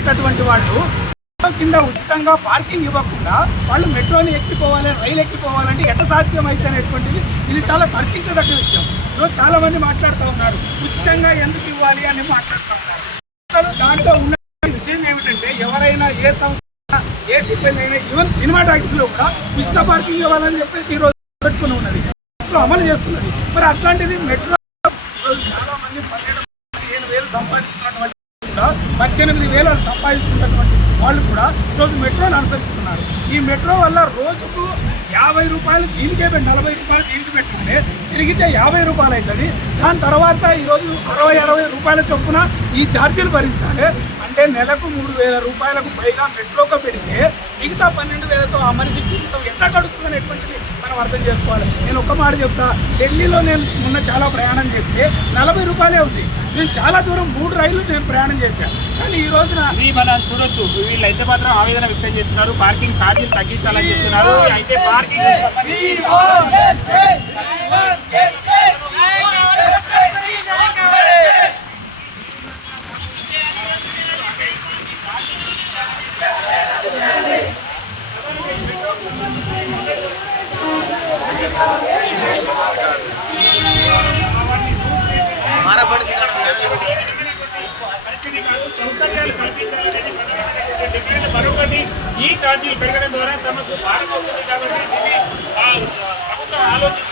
వాళ్ళు కింద ఉచితంగా పార్కింగ్ ఇవ్వకుండా వాళ్ళు మెట్రోని ఎక్కిపోవాలి, రైలు ఎక్కిపోవాలంటే ఎట్లా సాధ్యమైతే అనేటువంటిది ఇది చాలా తర్కించదగ్గ విషయం. ఈరోజు చాలా మంది మాట్లాడుతూ ఉన్నారు ఉచితంగా ఎందుకు ఇవ్వాలి అని మాట్లాడుతూ ఉన్నారు. దాంట్లో ఉన్న విషయం ఏమిటంటే ఎవరైనా ఏ సంస్థ ఏ సిబ్బంది అయినా ఈవెన్ సినిమా టాకీస్లో కూడా ఉచిత పార్కింగ్ ఇవ్వాలని చెప్పేసి ఈరోజు పెట్టుకుని ఉన్నది, అమలు చేస్తున్నది. మరి అట్లాంటిది మెట్రో ఈరోజు చాలా మంది 12,000-15,000 సంపాదిస్తున్నటువంటి కూడా 18,000 సంపాదించుకున్నటువంటి వాళ్ళు కూడా ఈరోజు మెట్రోని అనుసరిస్తున్నారు. ఈ మెట్రో వల్ల రోజుకు 50 రూపాయలు దీనికే 40 రూపాయలు దీనికి పెట్టాలి, తిరిగితే 50 రూపాయలు అవుతుంది. దాని తర్వాత ఈరోజు 60 రూపాయల చొప్పున ఈ ఛార్జీలు భరించాలి. అంటే నెలకు 3,000 రూపాయలకు పైగా మెట్రోగా పెడితే మిగతా 12,000తో ఆ మనిషి జీవితం ఎంత గడుస్తుంది అనేటువంటిది మనం అర్థం చేసుకోవాలి. నేను ఒక్క మాట చెప్తా, ఢిల్లీలో నేను మొన్న చాలా ప్రయాణం చేస్తే 40 రూపాయలే అవుతాయి. నేను చాలా దూరం 3 రైళ్లు నేను ప్రయాణం చేశాను. కానీ ఈ రోజున మనం చూడొచ్చు వీళ్ళు అయితే మాత్రం ఆవేదన వ్యక్తం చేస్తున్నారు, పార్కింగ్ ఛార్జీలు తగ్గించాలని చెప్తున్నారు. అయితే పార్కింగ్ సౌకర్యాలు కల్పించాలనేది మరొకటి ఈ ఛార్జీలు పెరగడం ద్వారా తమకు భారం అవుతుంది. కాబట్టి ప్రభుత్వం ఆలోచించి